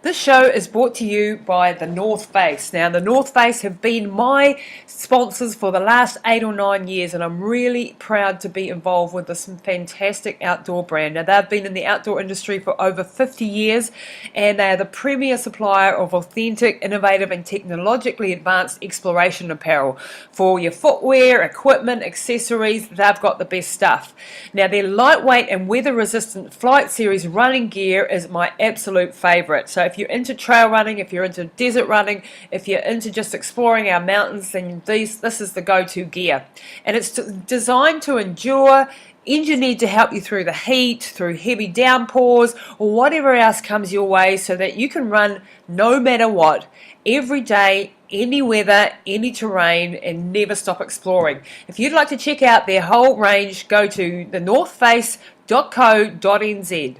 This show is brought to you by the North Face. Now, the North Face have been my sponsors for the last 8 or 9 years, and I'm really proud to be involved with this fantastic outdoor brand. Now, they've been in the outdoor industry for over 50 years, and they are the premier supplier of authentic, innovative, and technologically advanced exploration apparel for your footwear, equipment, accessories. They've got the best stuff. Now, their lightweight and weather-resistant Flight Series running gear is my absolute favorite. So if you're into trail running, if you're into desert running, if you're into just exploring our mountains, then this is the go-to gear. And it's designed to endure, engineered to help you through the heat, through heavy downpours, or whatever else comes your way, so that you can run no matter what, every day, any weather, any terrain, and never stop exploring. If you'd like to check out their whole range, go to thenorthface.co.nz.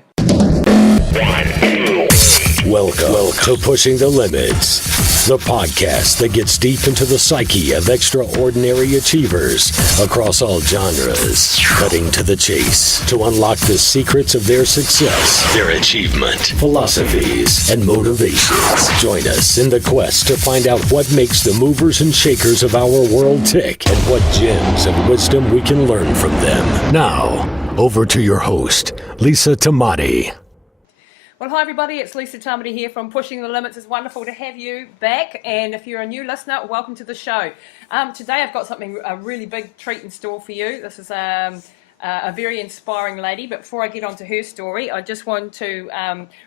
Welcome to Pushing the Limits, the podcast that gets deep into the psyche of extraordinary achievers across all genres, cutting to the chase to unlock the secrets of their success, their achievement, philosophies, and motivations. Join us in the quest to find out what makes the movers and shakers of our world tick and what gems of wisdom we can learn from them. Now, over to your host, Lisa Tamati. Well, hi everybody, it's Lisa Tamati here from Pushing the Limits. It's wonderful to have you back, and if you're a new listener, welcome to the show. Today I've got a really big treat in store for you. This is a very inspiring lady, but before I get on to her story, I just want to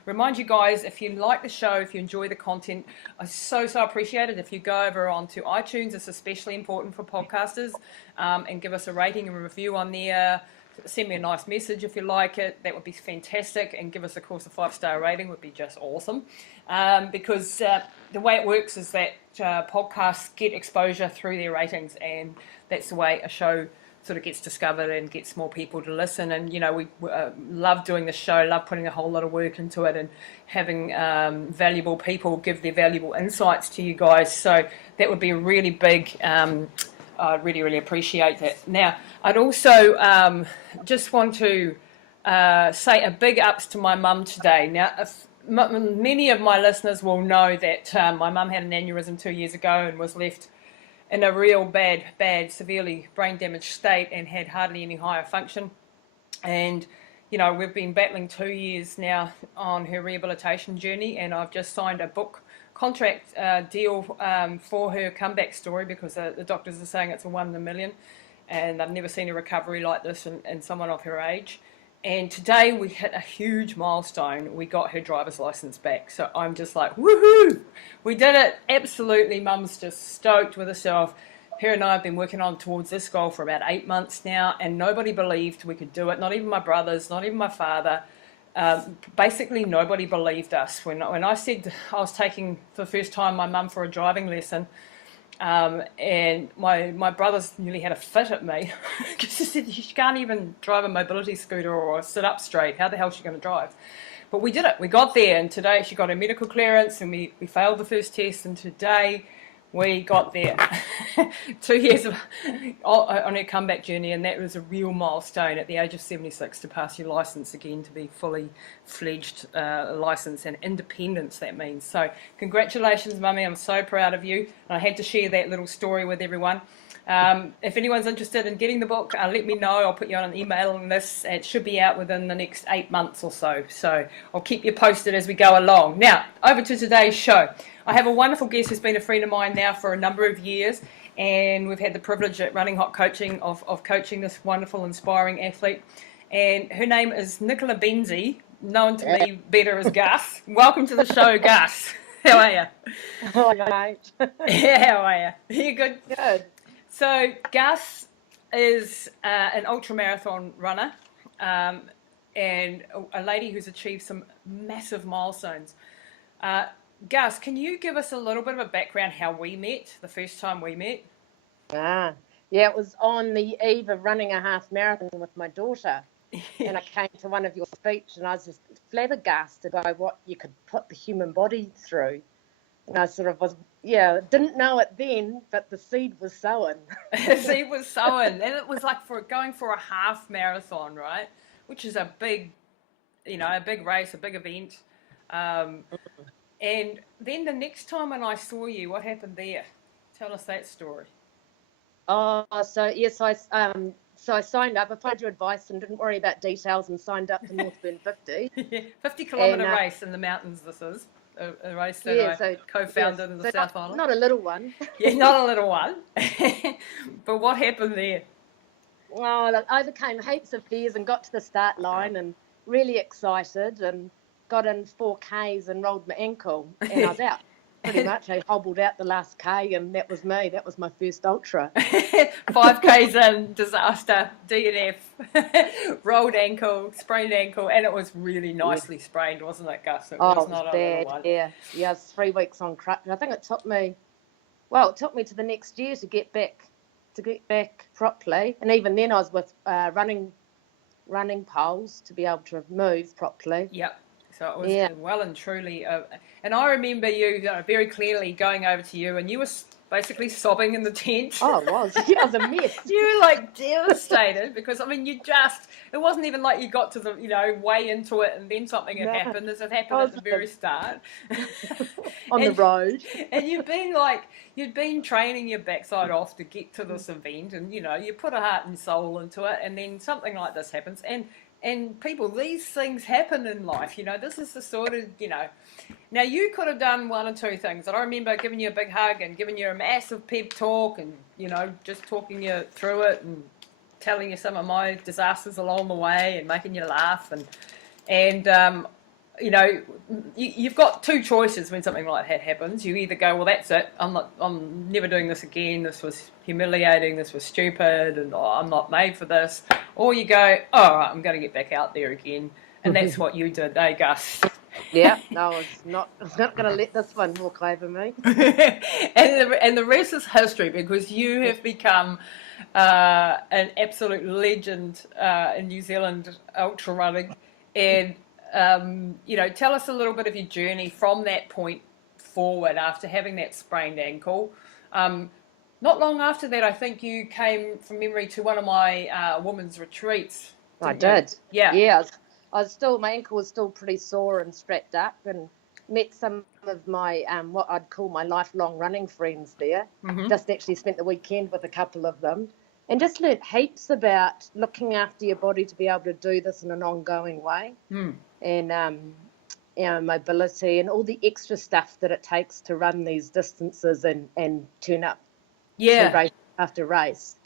remind you guys, if you like the show, if you enjoy the content, I so appreciate it if you go over onto iTunes. It's especially important for podcasters, and give us a rating and review on there. Send me a nice message if you like it. That would be fantastic. And give us, of course, a 5-star rating would be just awesome. Because the way it works is that podcasts get exposure through their ratings, and that's the way a show sort of gets discovered and gets more people to listen. And, you know, we love doing the show, love putting a whole lot of work into it, and having valuable people give their valuable insights to you guys. So that would be a really big... I really appreciate that. Now, I'd also just want to say a big ups to my mum today. Now, many of my listeners will know that my mum had an aneurysm 2 years ago and was left in a real bad, severely brain damaged state, and had hardly any higher function. And, you know, we've been battling 2 years now on her rehabilitation journey, and I've just signed a book contract deal for her comeback story, because the doctors are saying it's a 1 in a million, and I've never seen a recovery like this in someone of her age. And today we hit a huge milestone. We got her driver's license back, so I'm just like, woohoo, we did it. Absolutely, mum's just stoked with herself. Her and I have been working on towards this goal for about 8 months now, and nobody believed we could do it. Not even my brothers, not even my father. Basically nobody believed us when I said I was taking for the first time my mum for a driving lesson, and my brothers nearly had a fit at me because she said she can't even drive a mobility scooter or sit up straight. How the hell is she going to drive? But we did it. We got there, and today she got her medical clearance, and we failed the first test, and today we got there. 2 years on her comeback journey, and that was a real milestone at the age of 76 to pass your license again, to be fully fledged license, and independence that means. So congratulations, Mummy, I'm so proud of you, and I had to share that little story with everyone. If anyone's interested in getting the book, let me know. I'll put you on an email on this. It should be out within the next 8 months or so. So I'll keep you posted as we go along. Now, over to today's show. I have a wonderful guest who's been a friend of mine now for a number of years, and we've had the privilege at Running Hot Coaching of coaching this wonderful, inspiring athlete. And her name is Nicola Benzie, known to me better as Gus. Welcome to the show, Gus. How are you? Hello, mate. Yeah, how are you? You good? Good. So Gus is an ultramarathon runner, and a lady who's achieved some massive milestones. Gus, can you give us a little bit of a background how we met, the first time we met? Yeah, it was on the eve of running a half marathon with my daughter, and I came to one of your speeches, and I was just flabbergasted by what you could put the human body through. And I sort of was, didn't know it then, but the seed was sown. The seed was sown, and it was like going for a half marathon, right? Which is a big race, a big event. And then the next time when I saw you, what happened there? Tell us that story. Oh, so yes, so I signed up. I followed your advice and didn't worry about details and signed up for Northburn 50. 50-kilometre race in the mountains. This is a race that Yeah, I so co-founded in the so South Island. Not a little one. Yeah, not a little one. But what happened there? Well, I overcame heaps of fears and got to the start line and really excited and got in 4Ks and rolled my ankle and I was out. Pretty much, I hobbled out the last K and that was me. That was my first ultra. 5Ks in, disaster, DNF, rolled ankle, sprained ankle, and it was really nicely sprained, wasn't it, Gus? It was not a bad. little one. Yeah, it was 3 weeks on crutch. I think it took me to the next year to get back properly, and even then I was with running poles to be able to move properly. Yep. So it was well and truly, and I remember you very clearly going over to you, and you were basically sobbing in the tent. Oh, it was. Yeah, it was a mess. You were like devastated because I mean, it wasn't even like you got to the way into it and then something had happened. As it happened at the very start on the road. And you'd been training your backside off to get to this event, and you put a heart and soul into it, and then something like this happens, and people, these things happen in life. This is the sort of, Now, you could have done one or two things. And I remember giving you a big hug and giving you a massive pep talk and, just talking you through it and telling you some of my disasters along the way and making you laugh. And you've got two choices when something like that happens. You either go, well, that's it. I'm never doing this again. This was humiliating. This was stupid. And I'm not made for this. Or you go, all right, I'm going to get back out there again. And that's what you did, eh, Gus? Yeah, no, I was not going to let this one walk over me. and the rest is history, because you have become an absolute legend in New Zealand ultra running. And tell us a little bit of your journey from that point forward after having that sprained ankle. Not long after that, I think you came, from memory, to one of my women's retreats. I did. Yeah. Yeah. My ankle was still pretty sore and strapped up, and met some of my what I'd call my lifelong running friends there. Mm-hmm. Just actually spent the weekend with a couple of them, and just learnt heaps about looking after your body to be able to do this in an ongoing way. And mobility and all the extra stuff that it takes to run these distances and turn up to race after race.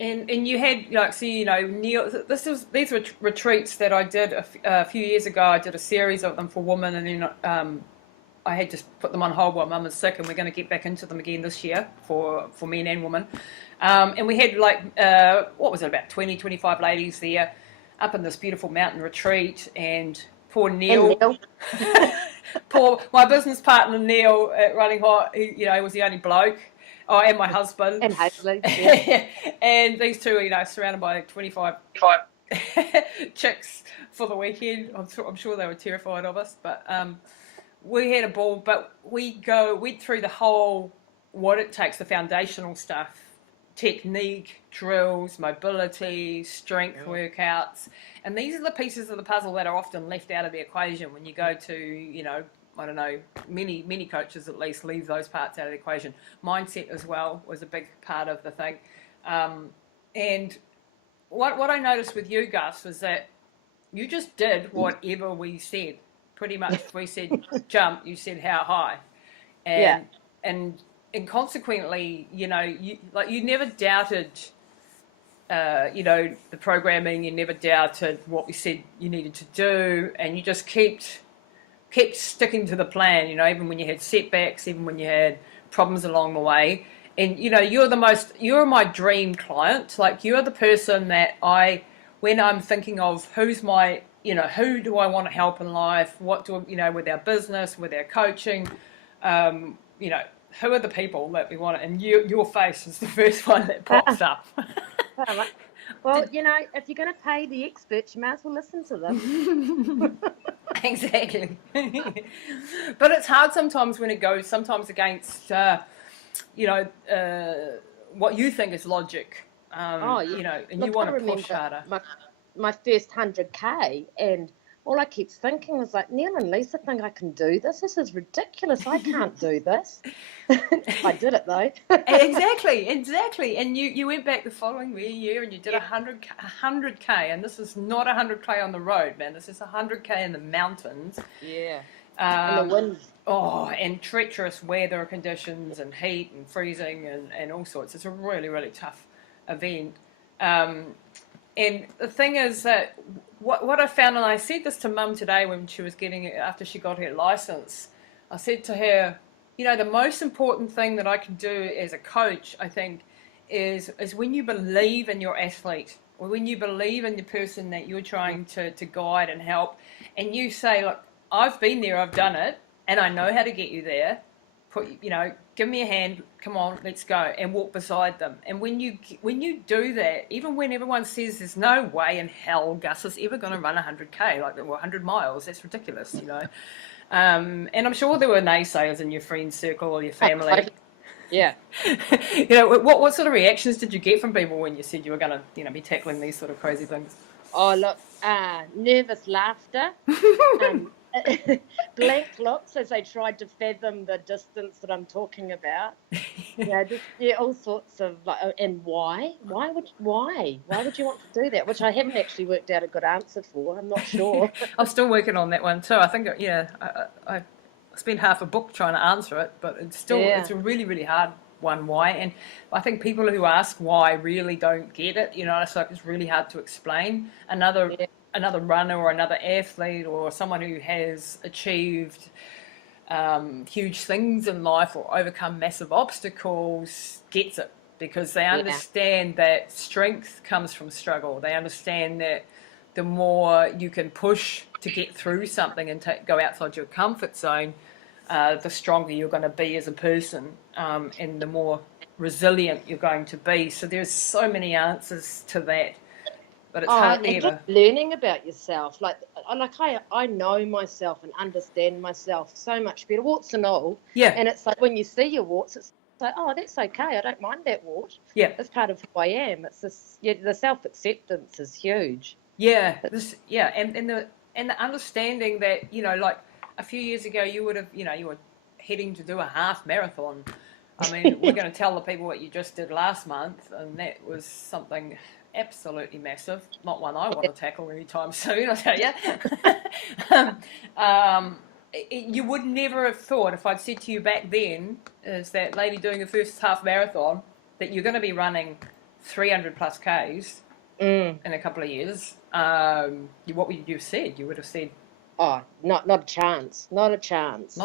And you had, Neil, these were retreats that I did a few years ago. I did a series of them for women, and then I had just put them on hold while Mum was sick, and we're going to get back into them again this year for men and women. And we had about 20, 25 ladies there up in this beautiful mountain retreat, and poor Neil. My business partner Neil at Running Hot, he was the only bloke. Oh, and my husband. And Hazley. Yeah. And these two are, surrounded by 25 chicks for the weekend. I'm sure they were terrified of us, but we had a ball. But we went through the whole, what it takes, the foundational stuff, technique, drills, mobility, strength workouts. And these are the pieces of the puzzle that are often left out of the equation when you go to, I don't know, many coaches at least leave those parts out of the equation. Mindset as well was a big part of the thing. And what I noticed with you, Gus, was that you just did whatever we said. Pretty much, we said jump, you said how high. And consequently, you never doubted, the programming, you never doubted what we said you needed to do, and you just kept sticking to the plan, even when you had setbacks, even when you had problems along the way. And, you're my dream client. Like, you're the person that when I'm thinking of who's my, who do I want to help in life? What do, with our business, with our coaching, who are the people that we want? And your face is the first one that pops up. Well, if you're going to pay the experts, you might as well listen to them. Exactly. But it's hard sometimes when it goes against, what you think is logic. And look, you want to push harder. My first 100K, and all I kept thinking was like, Neil and Lisa think I can do this. This is ridiculous. I can't do this. I did it though. Exactly. And you went back the following year and you did 100K, and this is not 100K on the road, man. This is 100K in the mountains. Yeah. And the wind. Oh, and treacherous weather conditions and heat and freezing and all sorts. It's a really, really tough event. And the thing is that what I found, and I said this to Mum today when she was after she got her license, I said to her, you know, the most important thing that I can do as a coach, I think, is when you believe in your athlete, or when you believe in the person that you're trying to guide and help, and you say, look, I've been there, I've done it, and I know how to get you there. Give me a hand, come on, let's go, and walk beside them. And when you do that, even when everyone says there's no way in hell Gus is ever going to run 100K, like 100 miles, that's ridiculous, you know. And I'm sure there were naysayers in your friend circle or your family. Yeah. You know, what sort of reactions did you get from people when you said you were going to, you know, be tackling these sort of crazy things? Oh, look, nervous laughter, blank looks as they tried to fathom the distance that I'm talking about. All sorts of like, and why? Why would you want to do that? Which I haven't actually worked out a good answer for. I'm not sure. I'm still working on that one too. I think, I spent half a book trying to answer it, but it's a really, really hard one. Why? And I think people who ask why really don't get it. You know, it's like it's really hard to explain. Another runner or another athlete or someone who has achieved huge things in life or overcome massive obstacles gets it, because they understand that strength comes from struggle. They understand that the more you can push to get through something and go outside your comfort zone, the stronger you're going to be as a person, and the more resilient you're going to be. So there's so many answers to that. But it's hardly ever learning about yourself. I know myself and understand myself so much better, warts and all. Yeah. And it's like when you see your warts, it's like, oh, that's okay. I don't mind that wart. Yeah. It's part of who I am. It's this. Yeah, the self-acceptance is huge. Yeah. And the understanding that, you know, like a few years ago, you were heading to do a half marathon. I mean, we're going to tell the people what you just did last month, and that was something absolutely massive, not one I want to tackle anytime soon, I'll tell you. You would never have thought, if I'd said to you back then, as that lady doing the first half marathon, that you're going to be running 300 plus Ks in a couple of years. What would you have said? You would have said, oh, not a chance. Not a chance.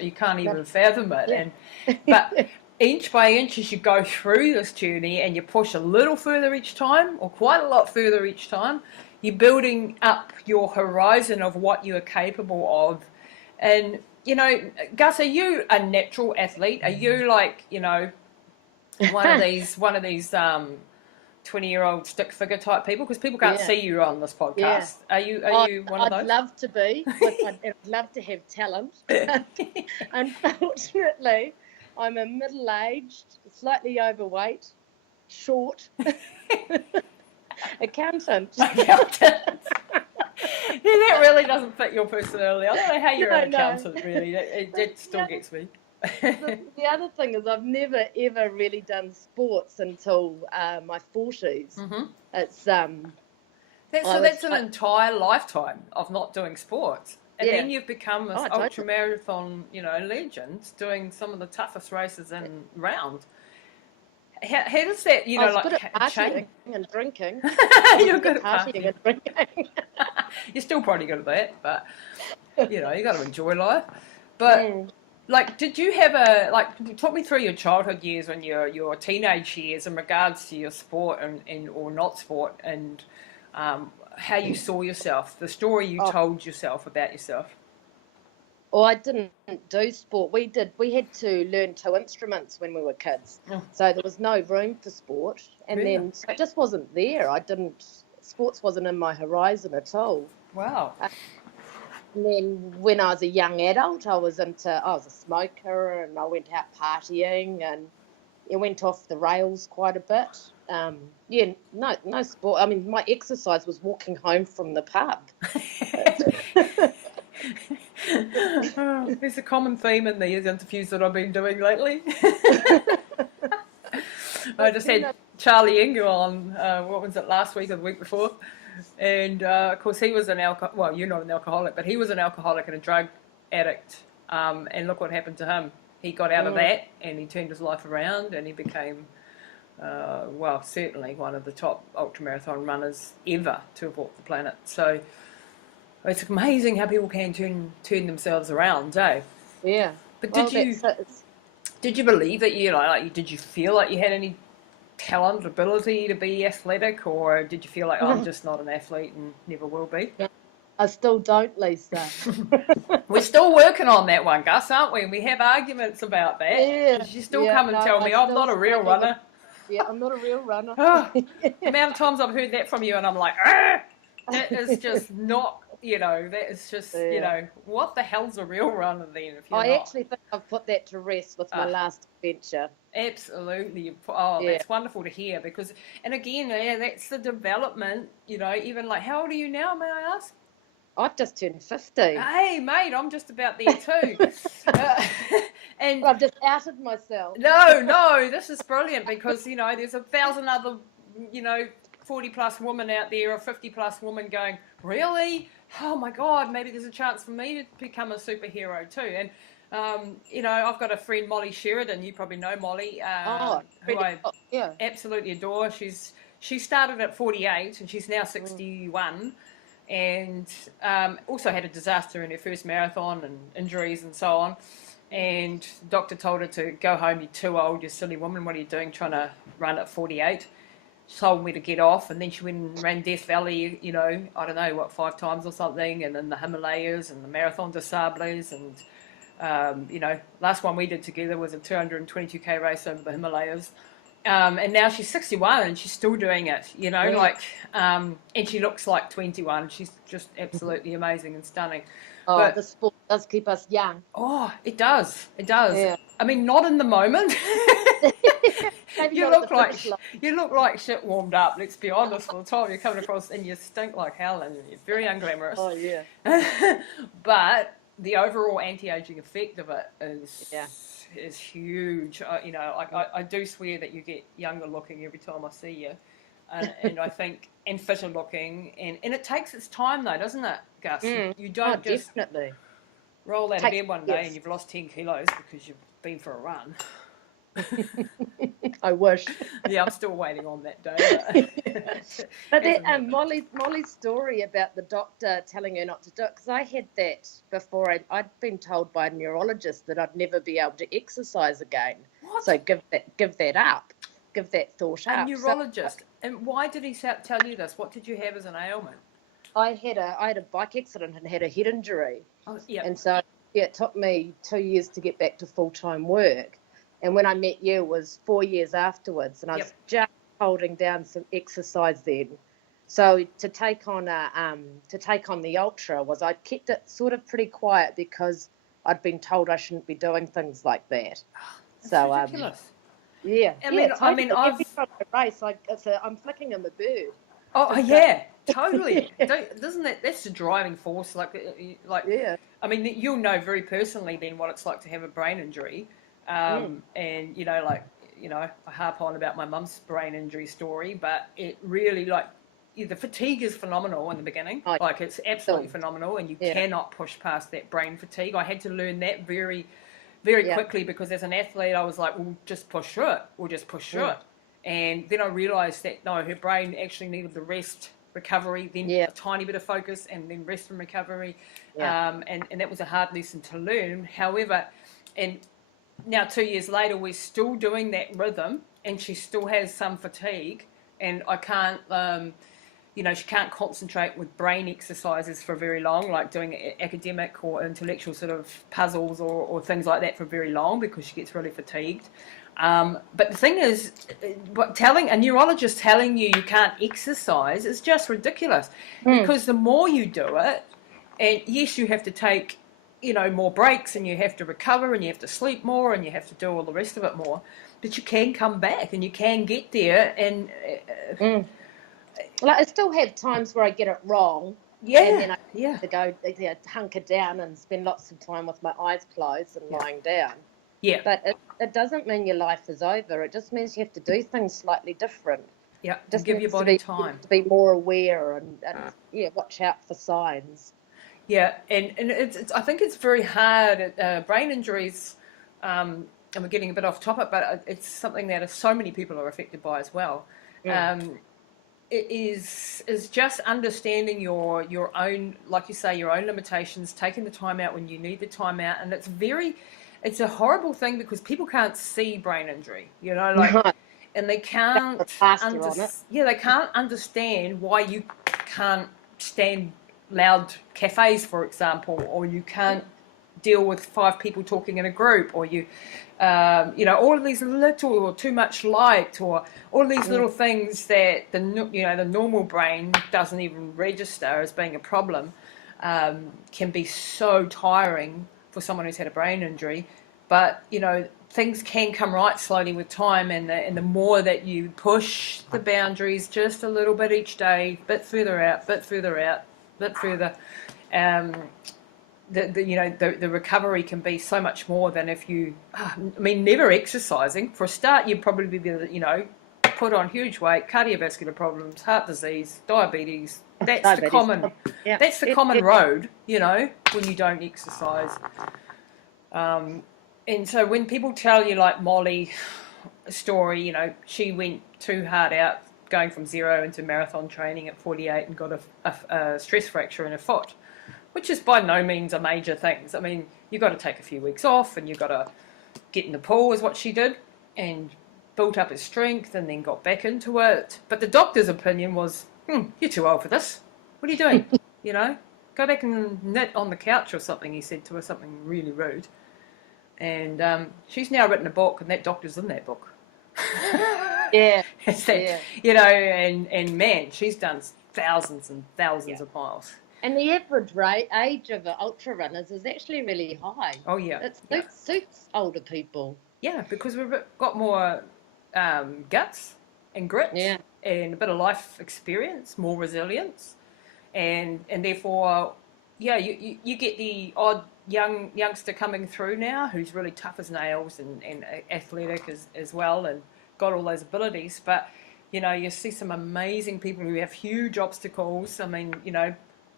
You can't even fathom it. Yeah. But inch by inch, as you go through this journey and you push a little further each time, or quite a lot further each time, you're building up your horizon of what you are capable of. And, you know, Gus, are you a natural athlete? Are you like, you know, one of these 20-year-old stick figure type people? Because people can't see you on this podcast. Yeah. Are you one of those? I'd love to be. I'd love to have talent. Unfortunately, I'm a middle-aged, slightly overweight, short accountant. That really doesn't fit your personality. I don't know how you're an accountant, really. It still gets me. The other thing is I've never, ever really done sports until my 40s. Mm-hmm. It's that's an entire lifetime of not doing sports. And then you've become this ultramarathon, you know, legend, doing some of the toughest races in round. How does that, you know, like, good at partying and drinking. You're good at partying and drinking. You're still probably good at that, but, you know, you got to enjoy life. But, like, did you have talk me through your childhood years and your teenage years in regards to your sport and or not sport, and how you saw yourself, the story you told yourself about yourself. Well, I didn't do sport. We had to learn 2 instruments when we were kids. So there was no room for sport. And then so it just wasn't there. Sports wasn't in my horizon at all. Wow. And then when I was a young adult, I was a smoker and I went out partying, and it went off the rails quite a bit. Yeah, no sport. I mean, my exercise was walking home from the pub. There's a common theme in these interviews that I've been doing lately. I just had Charlie Ingle on, what was it, last week or the week before? And of course he was well, you're not an alcoholic, but he was an alcoholic and a drug addict. And look what happened to him. He got out of that and he turned his life around and he became, well, certainly one of the top ultramarathon runners ever to have walked the planet. So it's amazing how people can turn themselves around, eh? Yeah. But did you believe that did you feel like you had any talent, ability to be athletic, or did you feel like, oh, I'm just not an athlete and never will be? I still don't, Lisa. We're still working on that one, Gus, aren't we? And we have arguments about that. Yeah. You still come and tell me, I'm not a real runner. Yeah, I'm not a real runner. The amount of times I've heard that from you and I'm like, that is just not, that is just, what the hell's a real runner then if you're I not? actually think I've put that to rest with my last adventure. Absolutely. That's wonderful to hear because, and again, that's the development, even like, how old are you now, may I ask? I've just turned 50. Hey, mate, I'm just about there too. And I've just outed myself. No, this is brilliant because, there's 1,000 other, 40 plus women out there or 50 plus women going, really? Oh my God, maybe there's a chance for me to become a superhero too. And, I've got a friend, Molly Sheridan, you probably know Molly, who I absolutely adore. She started at 48 and she's now 61 and also had a disaster in her first marathon and injuries and so on. And the doctor told her to go home, you're too old, you silly woman, what are you doing trying to run at 48? She told me to get off, and then she went and ran Death Valley, I don't know, 5 times or something, and then the Himalayas and the Marathon des Sables, and, last one we did together was a 222k race over the Himalayas. And now she's 61 and she's still doing it, and she looks like 21. She's just absolutely amazing and stunning. Oh, but the sport does keep us young. Oh, it does. It does. Yeah. I mean, not in the moment. You look like shit warmed up. Let's be honest. All the time you're coming across and you stink like hell and you're very unglamorous. Oh yeah. But the overall anti-aging effect of it is huge. I do swear that you get younger looking every time I see you. And I think, and fitter looking, and it takes its time though, doesn't it, Gus? You don't just definitely roll out of bed one day and you've lost 10 kilos because you've been for a run. I wish. Yeah, I'm still waiting on that day. But that Molly's story about the doctor telling her not to do it, because I had that before. I'd been told by a neurologist that I'd never be able to exercise again. What? So give that up. Give that thought up. A neurologist. And why did he tell you this? What did you have as an ailment? I had a bike accident and had a head injury. Oh, yeah. And so it took me 2 years to get back to full-time work. And when I met you, it was 4 years afterwards, and I was just holding down some exercise then. So to take on the ultra I kept it sort of pretty quiet because I'd been told I shouldn't be doing things like that. That's so ridiculous. Yeah. I mean, every time I race, I'm flicking him a bird. Oh yeah, totally. Doesn't that's the driving force? Yeah. I mean, you'll know very personally then what it's like to have a brain injury. And I harp on about my mum's brain injury story, but it really the fatigue is phenomenal in the beginning. It's absolutely phenomenal, and you cannot push past that brain fatigue. I had to learn that very, very quickly because as an athlete, I was like, we'll just push through it. And then I realised that no, her brain actually needed the rest, recovery, then a tiny bit of focus, and then rest and recovery. And that was a hard lesson to learn. However, and now 2 years later, we're still doing that rhythm, and she still has some fatigue, and I can't, she can't concentrate with brain exercises for very long, like doing academic or intellectual sort of puzzles or things like that for very long because she gets really fatigued. But the thing is, telling a neurologist telling you can't exercise is just ridiculous because the more you do it, and yes, you have to take more breaks, and you have to recover, and you have to sleep more, and you have to do all the rest of it more. But you can come back, and you can get there. And Well, I still have times where I get it wrong. yeah, And then I yeah, have to go hunker down and spend lots of time with my eyes closed and lying down. yeah, But it doesn't mean your life is over. It just means you have to do things slightly different. yeah. It And just give your needs body time. to be more aware and watch out for signs. Yeah, and it's I think it's very hard. Brain injuries, and we're getting a bit off topic, but it's something that so many people are affected by as well. It is just understanding your own, like you say, your own limitations, taking the time out when you need the time out, and it's a horrible thing because people can't see brain injury, and they can't they can't understand why you can't stand loud cafes, for example, or you can't deal with 5 people talking in a group, or all of these little, or too much light, or all of these little things that the normal brain doesn't even register as being a problem, can be so tiring for someone who's had a brain injury. But things can come right slowly with time, and the more that you push the boundaries just a little bit each day, bit further out, bit further, the recovery can be so much more than if you, never exercising. For a start, you'd probably be, put on huge weight, cardiovascular problems, heart disease, diabetes. That's the common, road, when you don't exercise. And so when people tell you, like Molly, a story, she went too hard out, going from 0 into marathon training at 48 and got a stress fracture in her foot, which is by no means a major thing. I mean, you've got to take a few weeks off, and you've got to get in the pool, is what she did, and built up her strength and then got back into it. But the doctor's opinion was, you're too old for this. What are you doing? Go back and knit on the couch or something, he said to her, something really rude. And she's now written a book, and that doctor's in that book. Yeah. And man, she's done thousands and thousands of miles. And the average age of ultra runners is actually really high. Oh, yeah. It suits older people. Yeah, because we've got more guts and grit and a bit of life experience, more resilience. And therefore, you get the odd youngster coming through now who's really tough as nails and athletic as well, and got all those abilities. But, you see some amazing people who have huge obstacles. I mean,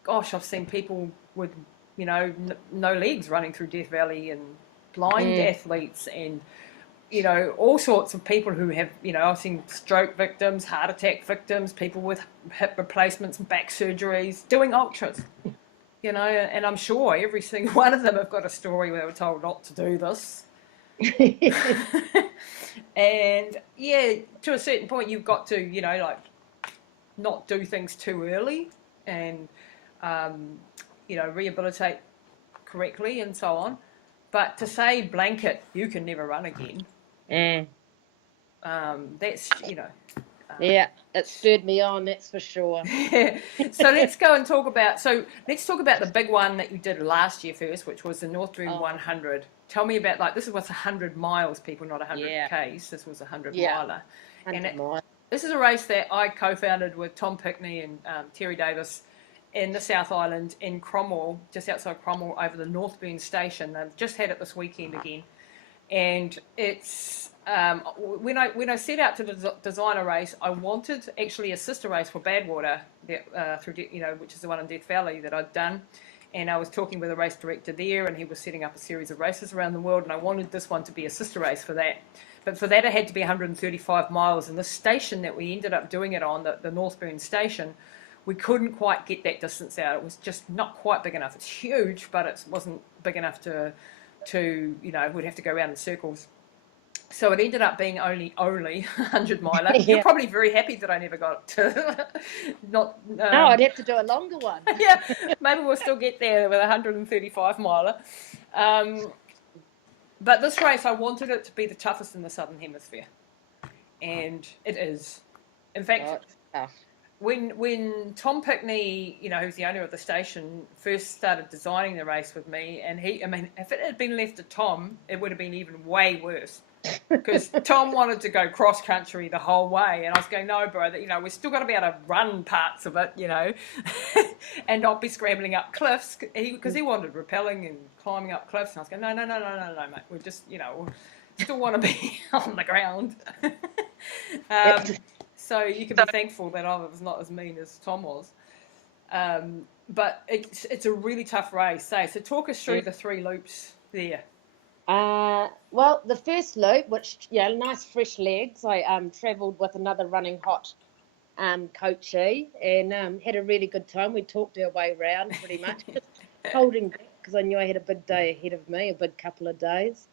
gosh, I've seen people with, no legs running through Death Valley, and blind athletes, and, all sorts of people who have, I've seen stroke victims, heart attack victims, people with hip replacements and back surgeries doing ultras, and I'm sure every single one of them have got a story where they were told not to do this. And, to a certain point, you've got to, not do things too early, and rehabilitate correctly and so on. But to say blanket, you can never run again, that's, it stirred me on, that's for sure. So let's talk about the big one that you did last year first, which was the Northbound 100. Tell me about, this was 100 miles, people, not 100 Ks. This was 100 miler. And this is a race that I co-founded with Tom Pickney and Terry Davis in the South Island, in Cromwell, just outside Cromwell, over the Northbound station. They've just had it this weekend again, and it's when I set out to design a race, I wanted actually a sister race for Badwater, through which is the one in Death Valley that I'd done, and I was talking with a race director there, and he was setting up a series of races around the world, and I wanted this one to be a sister race for that. But for that, it had to be 135 miles, and the station that we ended up doing it on, the Northbound station, we couldn't quite get that distance out. It was just not quite big enough. It's huge, but it wasn't big enough to we'd have to go around in circles. So it ended up being only 100 miler. You're probably very happy that I never got to no, I'd have to do a longer one. Yeah, maybe we'll still get there with 135 miler. But this race, I wanted it to be the toughest in the Southern Hemisphere, and it is. In fact, when Tom Pickney, who's the owner of the station, first started designing the race with me, and if it had been left to Tom, it would have been even way worse. Because Tom wanted to go cross country the whole way, and I was going, no, bro, we're still got to be able to run parts of it, and not be scrambling up cliffs. Because he wanted rappelling and climbing up cliffs, and I was going, no, mate, we're just, we still want to be on the ground. So you can be thankful that I was not as mean as Tom was. But it's a really tough race, eh? So talk us through the 3 loops there. Well, the first loop, which, nice fresh legs, I travelled with another running hot coachee and had a really good time. We talked our way around pretty much, just holding back because I knew I had a big day ahead of me, a big couple of days.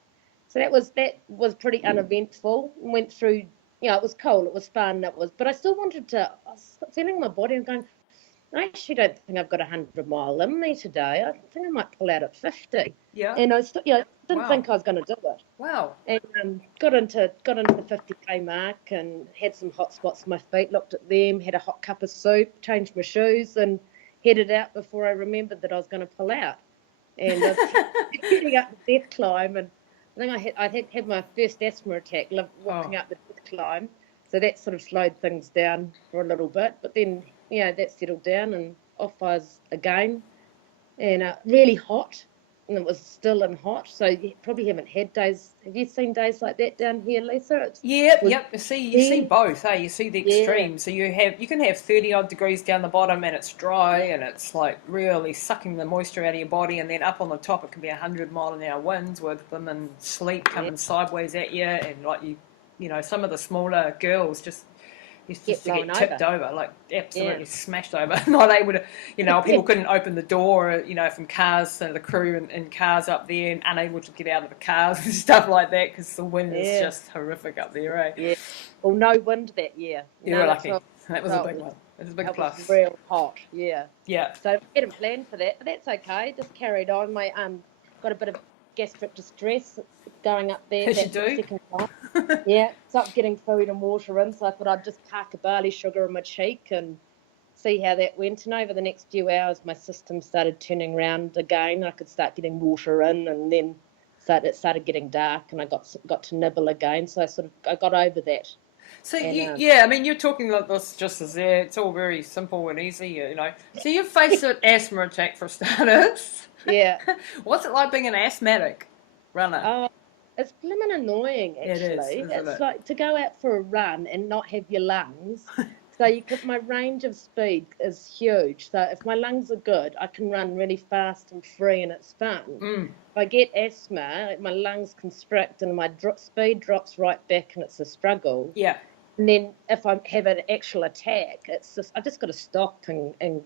So that was pretty uneventful. Went through, it was cold, it was fun, but I still wanted to. I was feeling my body and going, I actually don't think I've got a 100-mile in me today. I think I might pull out at 50. Yeah. And I still, didn't think I was going to do it. Wow. And got into the 50k mark and had some hot spots on my feet. Looked at them, had a hot cup of soup, changed my shoes, and headed out before I remembered that I was going to pull out. And I was heading up the death climb, and I think I had my first asthma attack walking up the death climb. So that sort of slowed things down for a little bit. But then, that settled down and off I was again. And really hot. And it was still and hot. So you probably haven't had days. Have you seen days like that down here, Lisa? Yep. You see both, eh? You see the extremes. So you can have 30-odd degrees down the bottom and it's dry and it's like really sucking the moisture out of your body, and then up on the top it can be 100-mile-an-hour winds with them and sleet coming sideways at you, and like some of the smaller girls just used to get tipped over, like absolutely smashed over, not able to, people couldn't open the door, from cars, so the crew in cars up there, and unable to get out of the cars and stuff like that because the wind is just horrific up there, eh? Yeah. Well, no wind that year. You were lucky. That was a big one. It was a big plus. It was real hot, yeah. Yeah. So I hadn't planned for that, but that's okay. Just carried on. My got a bit of gastric distress going up there. As you do. Second time. Yeah, it's up getting food and water in, so I thought I'd just park a barley sugar in my cheek and see how that went. And over the next few hours, my system started turning around again. I could start getting water in, and then it started getting dark, and I got to nibble again. So I got over that. So you're talking like this just as there. It's all very simple and easy, So you faced an asthma attack for starters. Yeah. What's it like being an asthmatic runner? It's blimmin' annoying, actually. It's like to go out for a run and not have your lungs. So my range of speed is huge. So if my lungs are good, I can run really fast and free, and it's fun. If I get asthma, my lungs constrict and my speed drops right back, and it's a struggle. Yeah. And then if I have an actual attack, I just got to stop and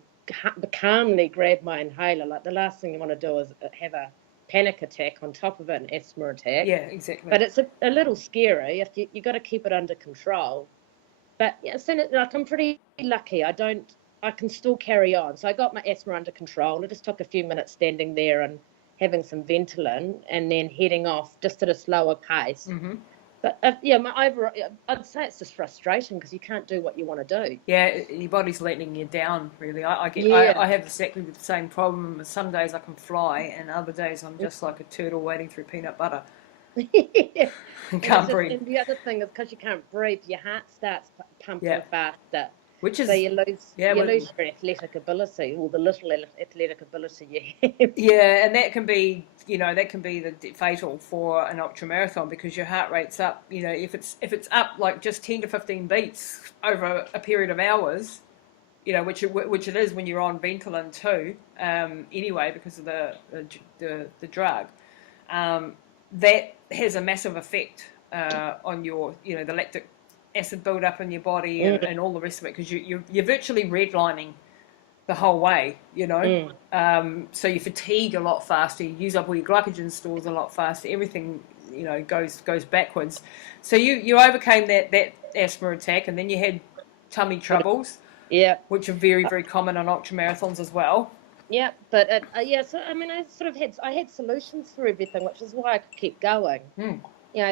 calmly grab my inhaler. Like the last thing you want to do is have a panic attack on top of it, an asthma attack. Yeah, exactly. But it's a little scary if you got to keep it under control. But I'm pretty lucky. I can still carry on. So I got my asthma under control. It just took a few minutes standing there and having some Ventolin, and then heading off just at a slower pace. Mm-hmm. But I'd say it's just frustrating because you can't do what you want to do. Yeah, your body's letting you down, really. I have exactly the same problem. Some days I can fly, and other days I'm just like a turtle wading through peanut butter. Yeah. Can't breathe. And the other thing is because you can't breathe, your heart starts pumping faster. So you lose your athletic ability, or the little athletic ability you have. Yeah, and that can be fatal for an ultramarathon because your heart rate's up. If it's up like just 10 to 15 beats over a period of hours, which it is when you're on Ventolin too. Anyway, because of the drug, that has a massive effect on your the lactic acid build up in your body and all the rest of it, because you're virtually redlining the whole way, so you fatigue a lot faster, you use up all your glycogen stores a lot faster, everything goes backwards. So you overcame that asthma attack, and then you had tummy troubles, which are very, very common on ultramarathons as well. Yeah, but so I had solutions for everything, which is why I could keep going.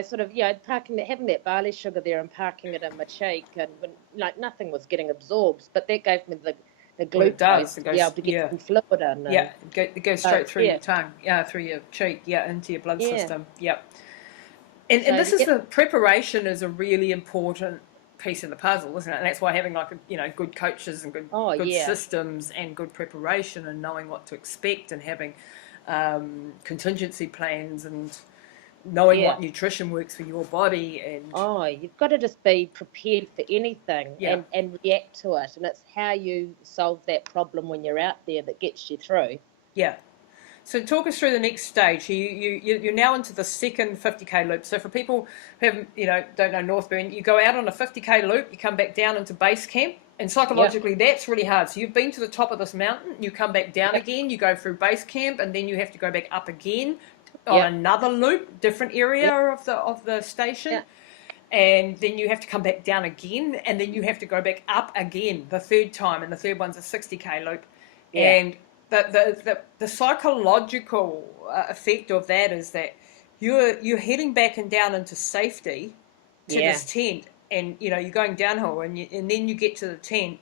sort of, parking having that barley sugar there and parking it in my cheek, and when, like, nothing was getting absorbed, but that gave me the Well, it does. glucose It to be goes, able to get some fluid in. yeah. It goes straight through your Yeah, tongue, through your cheek, into your blood yeah. system. Yep. And So this is the preparation is a really important piece of the puzzle, isn't it? And that's why having like good coaches and oh good yeah, systems and good preparation and knowing what to expect and having contingency plans and knowing yeah. what nutrition works for your body and Oh, you've got to just be prepared for anything yeah. and react to it, and it's how you solve that problem when you're out there that gets you through. Yeah. So talk us through the next stage. You're now into the second 50k loop. So for people who haven't, don't know Northburn, you go out on a 50k loop, you come back down into base camp, and psychologically that's really hard. So you've been to the top of this mountain, you come back down again, you go through base camp, and then you have to go back up again on another loop, different area of the station. And then you have to come back down again, and then you have to go back up again the third time, and the third one's a 60k loop. And the psychological effect of that is that you're heading back and down into safety to this tent, and you're going downhill, and then you get to the tent,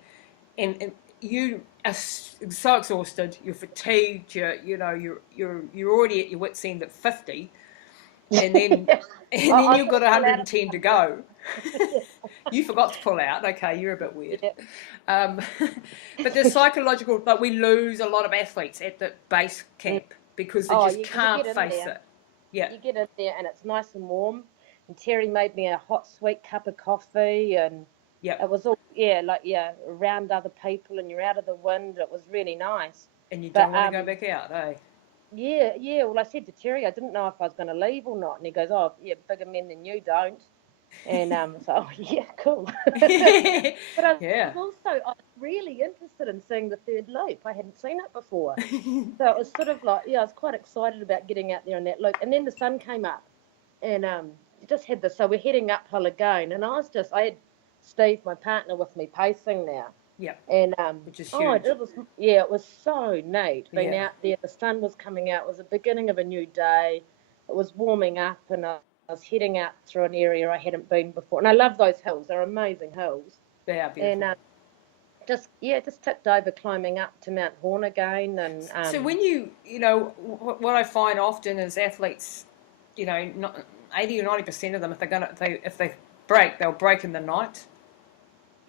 and you are so exhausted, you're fatigued, you're already at your wit's end at 50. And then you've got 110 to go. You forgot to pull out. Okay, you're a bit weird. But the psychological, but we lose a lot of athletes at the base camp because they just can't face it. Yeah. You get in there and it's nice and warm. And Terry made me a hot, sweet cup of coffee, and it was all around other people, and you're out of the wind. It was really nice. And you don't want to go back out, eh? Yeah. Well, I said to Terry, I didn't know if I was going to leave or not, and he goes, "Oh, yeah, bigger men than you don't." And so, cool. But I was really interested in seeing the third loop. I hadn't seen it before, so it was sort of like, I was quite excited about getting out there on that loop. And then the sun came up, and just had this. So we're heading uphill again, and I had Steve, my partner, with me pacing now. Yeah. And which is huge. It was so neat being out there. The sun was coming out. It was the beginning of a new day. It was warming up, and I was heading out through an area I hadn't been before. And I love those hills. They're amazing hills. They are beautiful. And just tipped over climbing up to Mount Horn again. And so when what I find often is athletes, not 80 or 90% of them, if they break, they'll break in the night.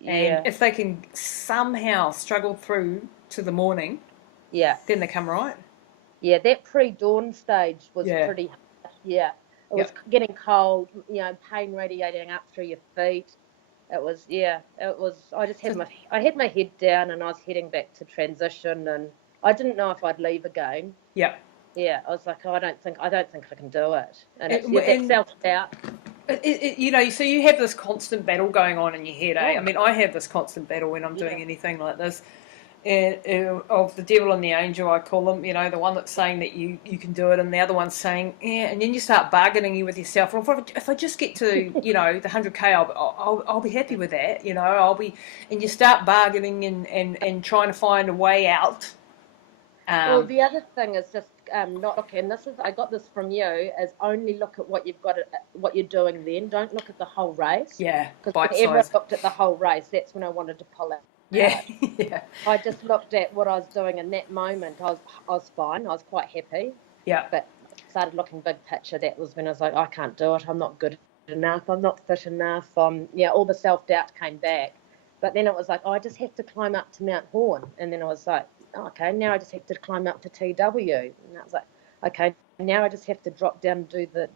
And if they can somehow struggle through to the morning, then they come right. Yeah, that pre-dawn stage was pretty hard. Yeah, it was getting cold, pain radiating up through your feet. It was, I just had I had my head down, and I was heading back to transition, and I didn't know if I'd leave again. Yeah. Yeah, I was like, I don't think I can do it. And it's self-doubt. So you have this constant battle going on in your head, eh? I mean, I have this constant battle when I'm doing anything like this, of the devil and the angel, I call them. The one that's saying that you can do it, and the other one's saying, and then you start bargaining with yourself. Well, if I just get to, the 100k, I'll be happy with that. And you start bargaining and trying to find a way out. Well, the other thing is just not look, and I got this from you, is only look at what you're doing then. Don't look at the whole race. Yeah, because whenever I looked at the whole race, that's when I wanted to pull out. Yeah. I just looked at what I was doing in that moment. I was fine. I was quite happy. Yeah. But started looking big picture. That was when I was like, I can't do it. I'm not good enough. I'm not fit enough. All the self-doubt came back. But then it was like, I just have to climb up to Mount Horn. And then I was like, okay, now I just have to climb up to TW. And I was like, okay, now I just have to drop down and do the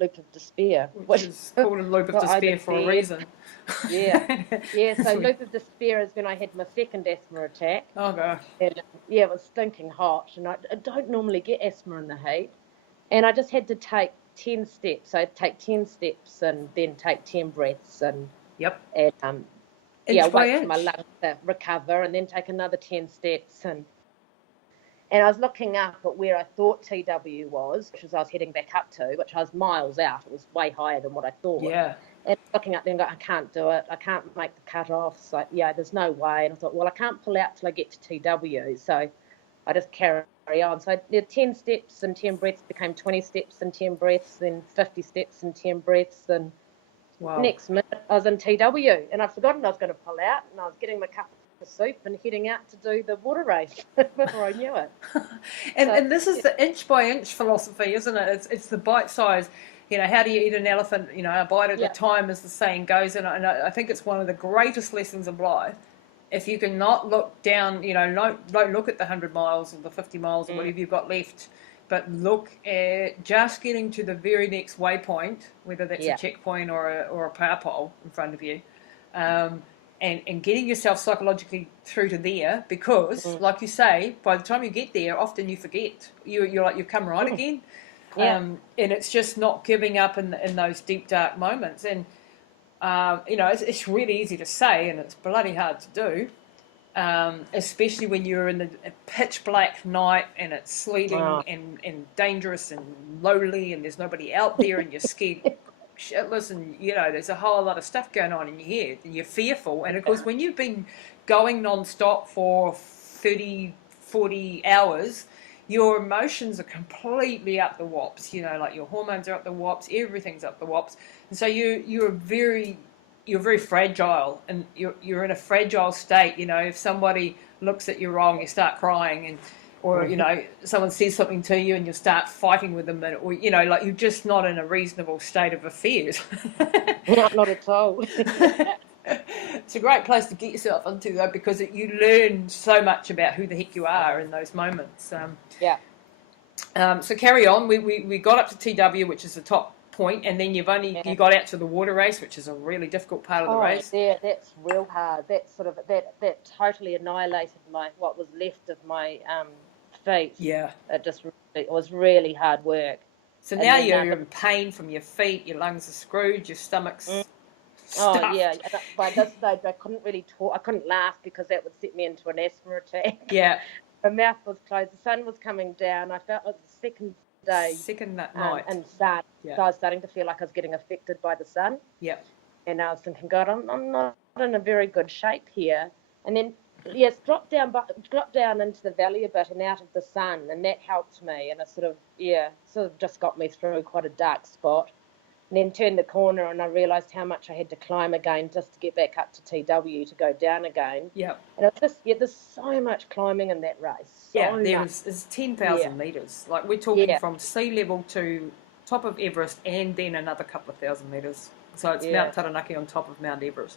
loop of despair, which is called a loop of despair for a reason. Yeah. So loop of despair is when I had my second asthma attack. Oh gosh. And it was stinking hot, and I don't normally get asthma in the heat, and I just had to take 10 steps. So I'd take 10 steps and then take 10 breaths, and wait for my lungs to recover, and then take another 10 steps, and I was looking up at where I thought TW was, which was I was heading back up to, which I was miles out. It was way higher than what I thought. Yeah. And looking up there and going, I can't do it. I can't make the cut-offs. There's no way. And I thought, well, I can't pull out till I get to TW. So I just carried carry on. So 10 steps and 10 breaths became 20 steps and 10 breaths, then 50 steps and 10 breaths. And Wow. next minute, I was in TW, and I'd forgotten I was going to pull out, and I was getting my cup of soup and heading out to do the water race before I knew it. And this is the inch by inch philosophy, isn't it? It's the bite size. You know, how do you eat an elephant? You know, a bite at a time, as the saying goes. And I think it's one of the greatest lessons of life. If you can not look down, you know, don't look at the 100 miles or the 50 miles or whatever you've got left, but look at just getting to the very next waypoint, whether that's a checkpoint or a power pole in front of you, and getting yourself psychologically through to there, because, like you say, by the time you get there, often you forget. You're like, you've come right again. And it's just not giving up in those deep, dark moments. And, you know, it's really easy to say, and it's bloody hard to do, especially when you're in the pitch black night and it's sleeting and dangerous and lonely and there's nobody out there and you're scared shitless, and, you know, there's a whole lot of stuff going on in your head and you're fearful. And, of course, when you've been going non-stop for 30, 40 hours, your emotions are completely up the wops, you know, like your hormones are up the wops, everything's up the wops. And so you're very fragile, and you're in a fragile state. You know, if somebody looks at you wrong, you start crying, or you know, someone says something to you and you start fighting with them, or, you know, like, you're just not in a reasonable state of affairs. Not at all. It's a great place to get yourself into, though, because you learn so much about who the heck you are in those moments. So carry on. We got up to TW, which is the top point, and then you got out to the water race, which is a really difficult part of the race. Yeah, that's real hard. That totally annihilated what was left of my feet. Yeah, it was really hard work. So now you're in pain from your feet. Your lungs are screwed. Your stomach's stuffed. Oh yeah. By this stage, I couldn't really talk. I couldn't laugh because that would set me into an asthma attack. Yeah. My mouth was closed. The sun was coming down. I felt like the second night. And sun. Yeah. So I was starting to feel like I was getting affected by the sun. Yeah. And I was thinking, God, I'm not in a very good shape here. And then, yes, dropped down into the valley a bit and out of the sun, and that helped me. And it sort of just got me through quite a dark spot. And then turned the corner, and I realised how much I had to climb again just to get back up to TW to go down again. Yeah. And it was just, there's so much climbing in that race. There's 10,000 metres. Like, we're talking from sea level to top of Everest, and then another couple of thousand metres. So it's Mount Taranaki on top of Mount Everest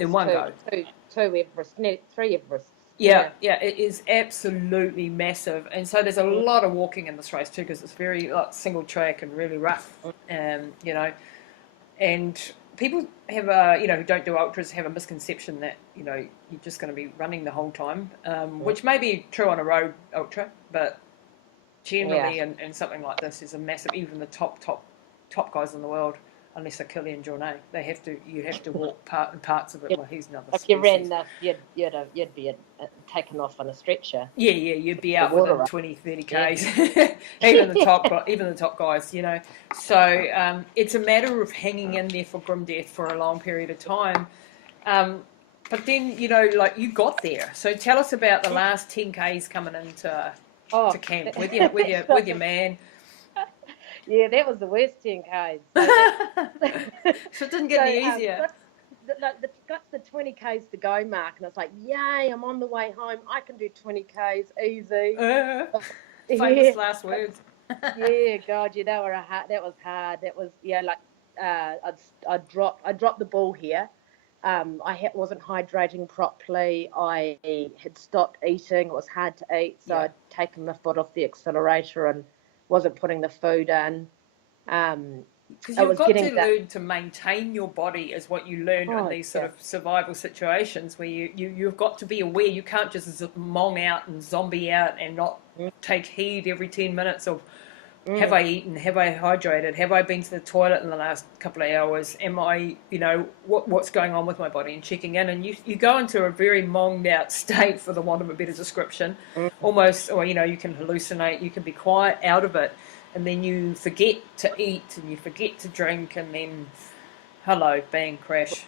in one go. Two Everest, 3 Everests. Yeah, it is absolutely massive, and so there's a lot of walking in this race too, because it's very single track and really rough, you know. And people have who don't do ultras have a misconception that, you know, you're just going to be running the whole time, which may be true on a road ultra, but generally in something like this is a massive. Even the top guys in the world, unless they're Killian Jornet, you have to walk parts of it. Well, he's another if species. you ran this, you'd be taken off on a stretcher. Yeah, you'd be out within 20, 30 k's. even the top guys, you know. So it's a matter of hanging in there for grim death for a long period of time. But then, you know, like, you got there. So tell us about the last 10 k's coming into to camp with your man. Yeah, that was the worst 10Ks. So it didn't get any easier. Got the 20 Ks to go mark, and I was like, yay, I'm on the way home. I can do 20 Ks easy. Famous last words. Yeah, God, that was hard. That was, I dropped the ball here. I wasn't hydrating properly. I had stopped eating. It was hard to eat, so I'd taken my foot off the accelerator and wasn't putting the food in. Because you've got to learn to maintain your body, is what you learn in these sort of survival situations, where you've got to be aware. You can't just mong out and zombie out and not take heed every 10 minutes of, have I eaten, have I hydrated, have I been to the toilet in the last couple of hours, am I, you know, what's going on with my body, and checking in. And you go into a very monged out state, for the want of a better description, almost, or, you know, you can hallucinate, you can be quiet out of it. And then you forget to eat and you forget to drink, and then, hello, bang, crash.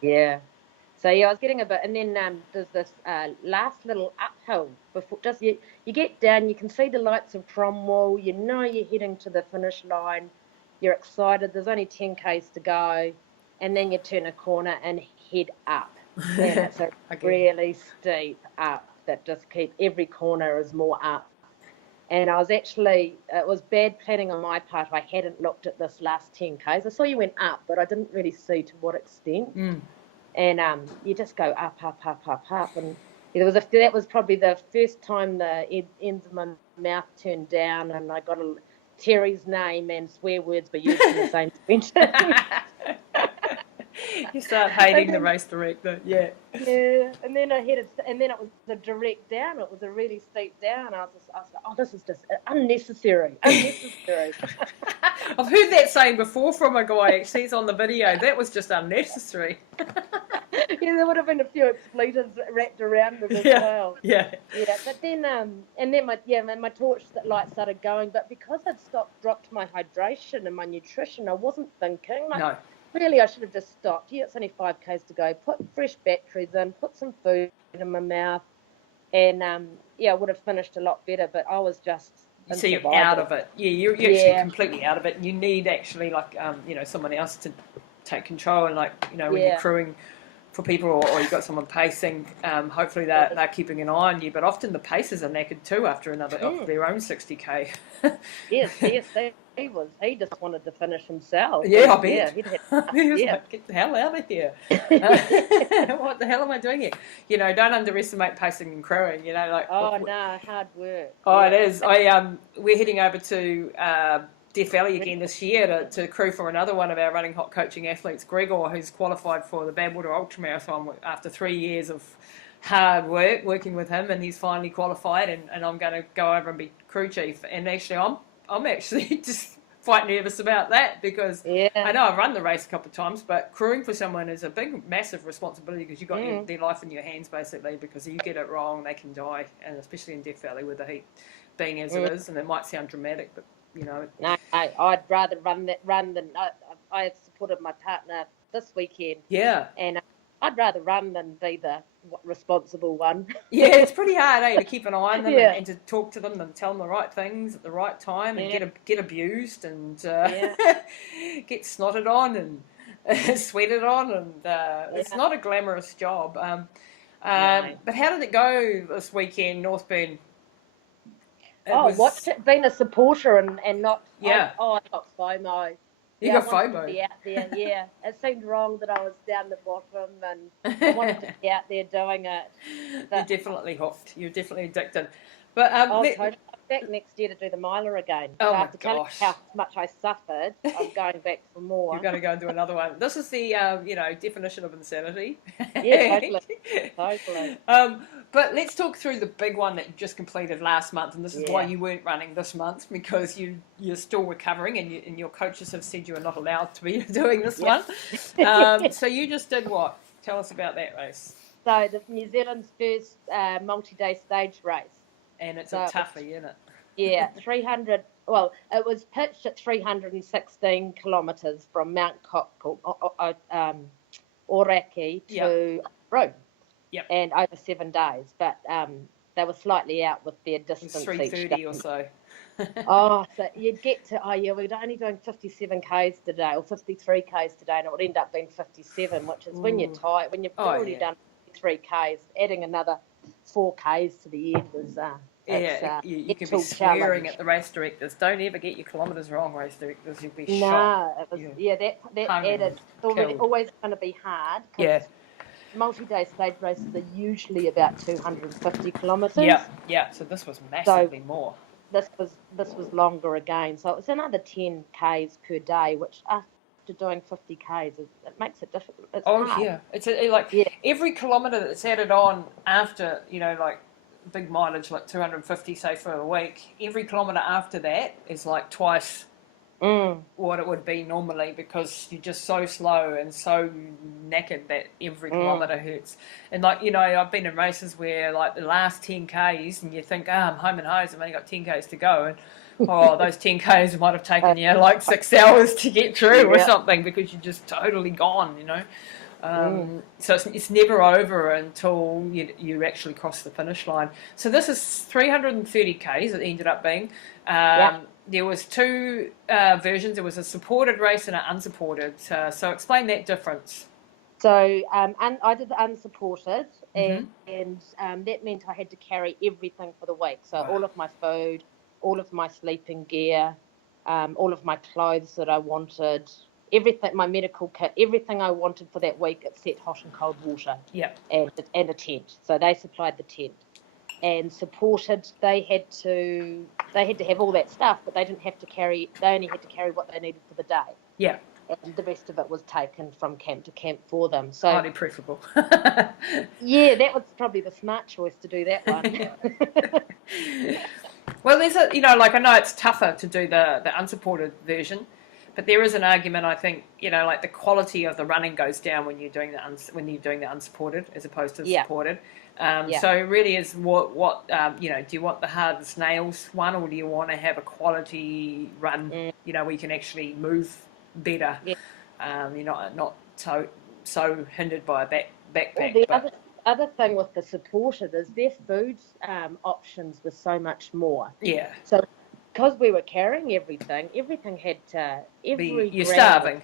Yeah. So yeah, I was getting a bit, and then there's this last little uphill before just you get down, you can see the lights of Cromwell, you know you're heading to the finish line, you're excited. There's only 10 k's to go, and then you turn a corner and head up, and it's a really steep up that just every corner is more up. And it was bad planning on my part. I hadn't looked at this last 10 k's. I saw you went up, but I didn't really see to what extent. And you just go up, and that was probably the first time the ends of my mouth turned down, and I got Terry's name and swear words were used in the same sentence. You start hating the race director, yeah. Yeah, and then it was a direct down. It was a really steep down. I was like, oh, this is just unnecessary. Unnecessary. I've heard that saying before from a guy. Actually, he's on the video. That was just unnecessary. Yeah, there would have been a few expletives wrapped around them as well. Yeah. Yeah, but then my torch light started going. But because I'd dropped my hydration and my nutrition, I wasn't thinking. No. Really, I should have just stopped. Yeah, it's only 5 k's to go. Put fresh batteries in, put some food in my mouth, and I would have finished a lot better. But I was just so you're out of it. Yeah, you're actually completely out of it. And you need actually someone else to take control. And when you're crewing for people or you've got someone pacing, hopefully they're keeping an eye on you. But often the pacers are knackered too after their own 60k. Yes, he just wanted to finish himself. Yeah, I bet. Yeah, he was like, get the hell out of here. What the hell am I doing here? Don't underestimate pacing and crewing, hard work. Oh, yeah. It is. We're heading over to Death Valley again this year to crew for another one of our running hot coaching athletes, Gregor, who's qualified for the Badwater ultramarathon after 3 years of hard work working with him, and he's finally qualified, and I'm going to go over and be crew chief. And actually, I'm actually just quite nervous about that because I know I've run the race a couple of times, but crewing for someone is a big, massive responsibility because you've got their life in your hands basically, because if you get it wrong, they can die, and especially in Death Valley with the heat being as it is, and it might sound dramatic, but No, I'd rather run than I have supported my partner this weekend. Yeah. And I'd rather run than be the responsible one. Yeah, it's pretty hard, to keep an eye on them and to talk to them and tell them the right things at the right time and get abused and get snotted on and sweated on, and it's not a glamorous job. But how did it go this weekend, Northburn? Being a supporter and not... I got FOMO. You got FOMO? I wanted to be out there, yeah. It seemed wrong that I was down the bottom, and I wanted to be out there doing it. But you're definitely hooked. You're definitely addicted. But totally. I'm back next year to do the miler again. Oh, so my after telling how much I suffered, I'm going back for more. You're going to go and do another one. This is the, definition of insanity. Yeah, totally. But let's talk through the big one that you just completed last month, and this is why you weren't running this month, because you're still recovering, and your coaches have said you are not allowed to be doing this one. So you just did what? Tell us about that race. So the New Zealand's first multi-day stage race. And it's a toughie, isn't it? Yeah, 300. Well, it was pitched at 316 kilometres from Mount Oraki to Rome. Yep. And over 7 days, but they were slightly out with their distance. 330 or so. So you'd get to, we're only doing 57 k's today, or 53 k's today, and it would end up being 57, which is when you're tired, when you've already done 3 k's, adding another 4 k's to the end is you can be swearing at the race directors. Don't ever get your kilometres wrong, race directors. You'll be shocked. No, it was that added. It's always going to be hard. Yeah. Multi-day stage races are usually about 250 kilometres. Yeah. So this was massively more. This was longer again. So it was another 10 k's per day, which after doing 50 k's, it makes it difficult. It's hard. Yeah. It's every kilometre that's added on after, big mileage, like 250, say, for a week, every kilometre after that is like twice what it would be normally, because you're just so slow and so knackered that every kilometre hurts. And I've been in races where the last 10 k's and you think, I'm home and hose, I've only got 10 k's to go, and those 10 k's might have taken you 6 hours to get through or something, because you're just totally gone, So it's never over until you actually cross the finish line. So this is 330 Ks it ended up being. There was two versions. There was a supported race and an unsupported. So explain that difference. So I did the unsupported, and that meant I had to carry everything for the week. So all of my food, all of my sleeping gear, all of my clothes that I wanted, everything, my medical kit, everything I wanted for that week except hot and cold water. And a tent. So they supplied the tent. And supported, they had to have all that stuff, but they didn't have to carry. They only had to carry what they needed for the day. And the rest of it was taken from camp to camp for them. So highly preferable. Yeah, that was probably the smart choice to do that one. Well, there's I know it's tougher to do the unsupported version, but there is an argument, I think, like the quality of the running goes down when you're doing the unsupported as opposed to the supported. So it really is what do you want the hard as nails one, or do you want to have a quality run, where you can actually move better? You're not so hindered by a backpack. Well, the other thing with the supported is their food options were so much more. So because we were carrying everything had you're starving.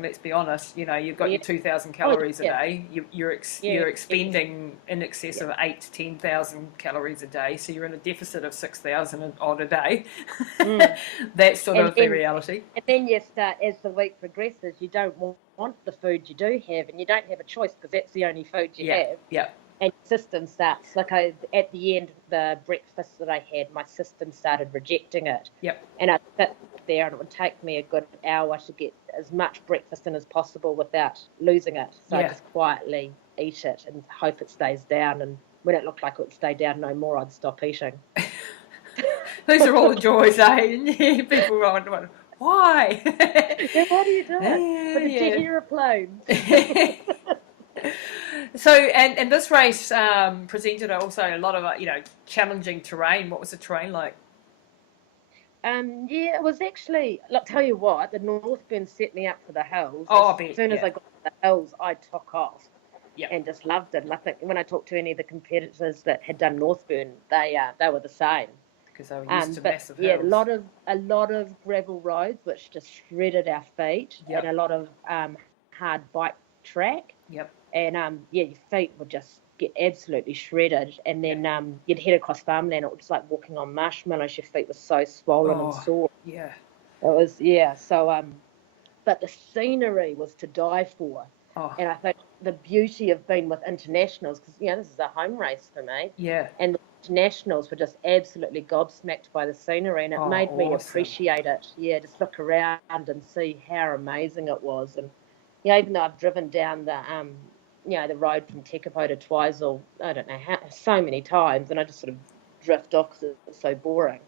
Let's be honest. You've got your 2,000 calories a day. You're expending in excess of 8,000 to 10,000 calories a day. So you're in a deficit of 6,000 odd a day. That's sort of the reality. And then you start, as the week progresses, you don't want the food you do have, and you don't have a choice because that's the only food you have. And your system starts, at the end, the breakfast that I had, my system started rejecting it. And I'd sit there and it would take me a good hour to get as much breakfast in as possible without losing it. So I just quietly eat it and hope it stays down. And when it looked like it would stay down no more, I'd stop eating. Those are all the joys, eh? People wonder, why? What are you doing? For the jet aeroplanes. So, and this race presented also a lot of challenging terrain. What was the terrain like? It was actually. I'll tell you what, the Northburn set me up for the hills. As soon as I got to the hills, I took off. And just loved it. And I think when I talked to any of the competitors that had done Northburn, they were the same. Because they were used to massive hills. A lot of gravel roads which just shredded our feet, and a lot of hard bike track. And your feet would just get absolutely shredded. And then you'd head across farmland. It was just like walking on marshmallows. Your feet were so swollen and sore. It was So, but the scenery was to die for. And I think the beauty of being with internationals, because this is a home race for me. And the internationals were just absolutely gobsmacked by the scenery, and it made me appreciate it. Just look around and see how amazing it was. And even though I've driven down the road from Tekapo to Twizel, I don't know so many times, and I just sort of drift off because it's so boring.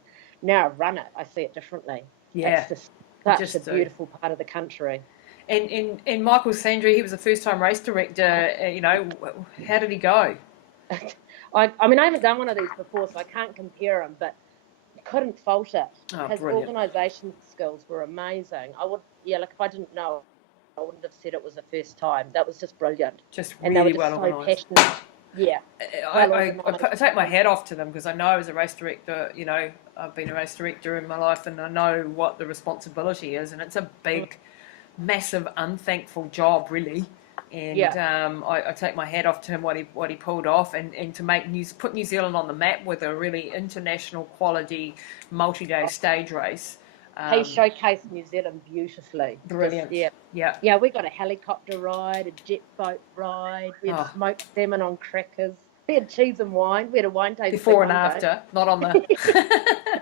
Now I run it, I see it differently. It's just such a beautiful part of the country. And Michael Sandry, he was a first-time race director. How did he go? I haven't done one of these before, so I can't compare them, but couldn't fault it. His organisation skills were amazing. I would, if I didn't know, I wouldn't have said it was the first time. That was just brilliant. And they were just so passionate. I take my hat off to them because I know as a race director, I've been a race director in my life, and I know what the responsibility is, and it's a big, massive, unthankful job, really. And I take my hat off to him what he pulled off, and to put New Zealand on the map with a really international quality multi-day stage race. He showcased New Zealand beautifully. Brilliant. We got a helicopter ride, a jet boat ride. We had smoked salmon on crackers. We had cheese and wine. We had a wine tasting. Before and after, not on the.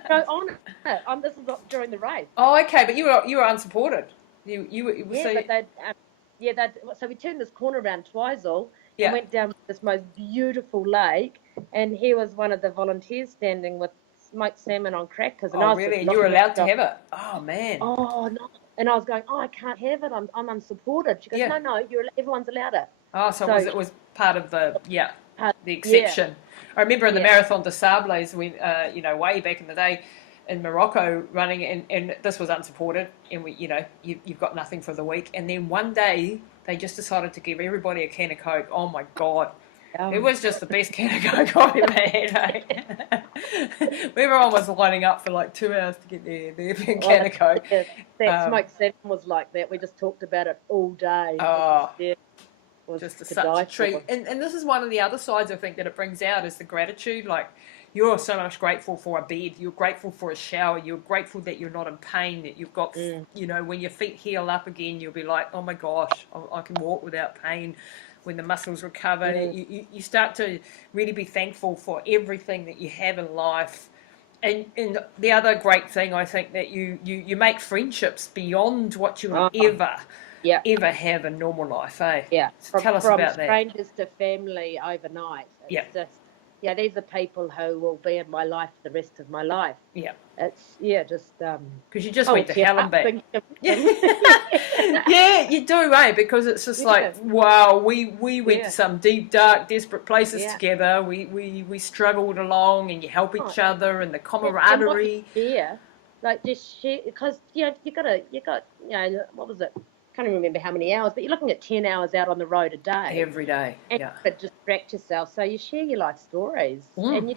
No, on it. This was during the race. Oh, okay, but you were unsupported. So we turned this corner around Twizel and went down this most beautiful lake, and he was one of the volunteers standing with smoked salmon on crackers. And really? And you were allowed to have it? Oh, man. Oh, no. And I was going, I can't have it. I'm unsupported. She goes, no, everyone's allowed it. Oh, so it was part of the exception. I remember in the Marathon des Sables, when way back in the day, in Morocco running, and this was unsupported, and you've got nothing for the week, and then one day they just decided to give everybody a can of Coke. Oh my God. It was just the best can of Coke I've ever had. We were almost lining up for like 2 hours to get their can of Coke. Yeah, that Smoked Salmon was like that. We just talked about it all day. Was just such a treat. And this is one of the other sides I think that it brings out is the gratitude. Like, you're so much grateful for a bed. You're grateful for a shower. You're grateful that you're not in pain, that you've got, when your feet heal up again, you'll be like, oh my gosh, I can walk without pain. When the muscles recover, you start to really be thankful for everything that you have in life. And the other great thing, I think, that you make friendships beyond what you would ever have in normal life, eh? Yeah. So tell us about that. From strangers to family overnight. It's just, these are people who will be in my life for the rest of my life. Yeah. It's, just... Because you just went to hell and back. Yeah, you do, eh? Because it's just like, wow, we went to some deep, dark, desperate places together. We struggled along, and you help each other, and the camaraderie. Like just share, because you got what was it? Can't even remember how many hours, but you're looking at 10 hours out on the road a day. Every day, and you distract yourself. So you share your life stories, and you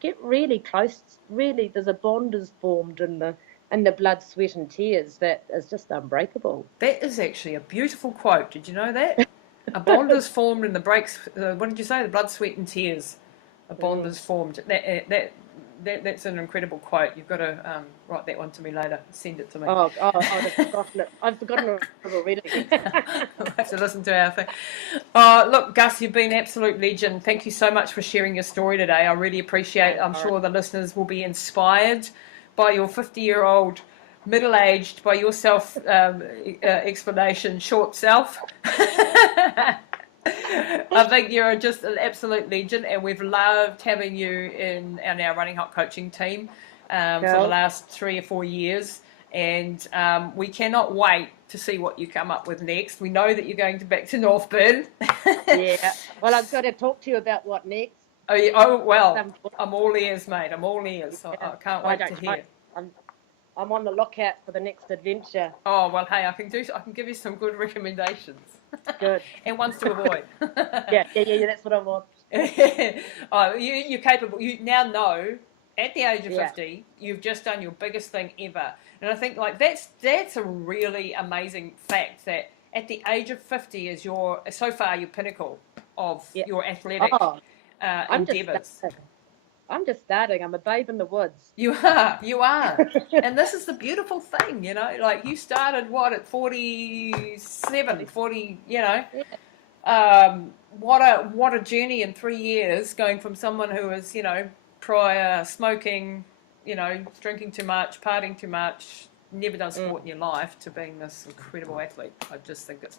get really close. Really, there's a bond is formed in the blood, sweat, and tears that is just unbreakable. That is actually a beautiful quote. Did you know that? A bond is formed in the breaks. What did you say? The blood, sweat, and tears. A bond is formed. That's an incredible quote. You've got to write that one to me later. Send it to me. I've forgotten it. I've forgotten it already. I'll have to listen to our thing. Oh, look, Gus, you've been an absolute legend. Thank you so much for sharing your story today. I really appreciate it. I'm sure the listeners will be inspired by your 50-year-old, middle-aged, by your self-explanation, short self. I think you're just an absolute legend, and we've loved having you in our Running Hot coaching team for the last 3 or 4 years, and we cannot wait to see what you come up with next. We know that you're going back to Northburn. Well, I've got to talk to you about what next. Well, I'm all ears, mate. I'm all ears. I can't wait to hear. I'm on the lookout for the next adventure. Oh, well, hey, I can give you some good recommendations. Good. And ones to avoid. Yeah, that's what I want. You're capable. You now know, at the age of 50, you've just done your biggest thing ever. And I think that's a really amazing fact, that at the age of 50 is so far your pinnacle of your athletic endeavours. I'm just starting. I'm a babe in the woods. You are. And this is the beautiful thing, like you started at 47, 40, what a journey in 3 years, going from someone who was, prior smoking, drinking too much, partying too much, never done sport in your life, to being this incredible athlete. I just think it's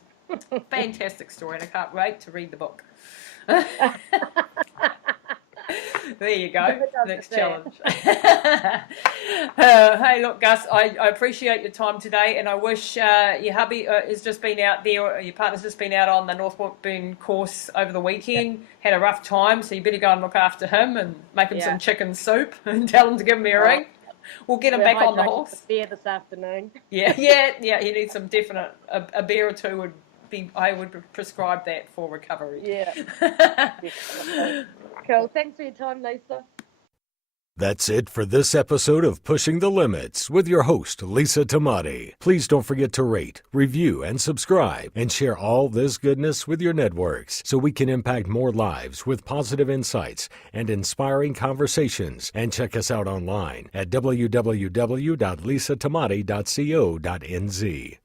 a fantastic story, and I can't wait to read the book. There you go. Next challenge. Hey, look, Gus, I appreciate your time today, and I wish your hubby has just been out there, or your partner's just been out on the Northburn course over the weekend, had a rough time, so you better go and look after him and make him some chicken soup and tell him to give me a ring. We'll get him back on the horse. Beer this afternoon. Yeah, he needs some definite, a beer or two I would prescribe that for recovery. Yeah. Cool. Thanks for your time, Lisa. That's it for this episode of Pushing the Limits with your host, Lisa Tamati. Please don't forget to rate, review, and subscribe, and share all this goodness with your networks so we can impact more lives with positive insights and inspiring conversations. And check us out online at www.lisatamati.co.nz.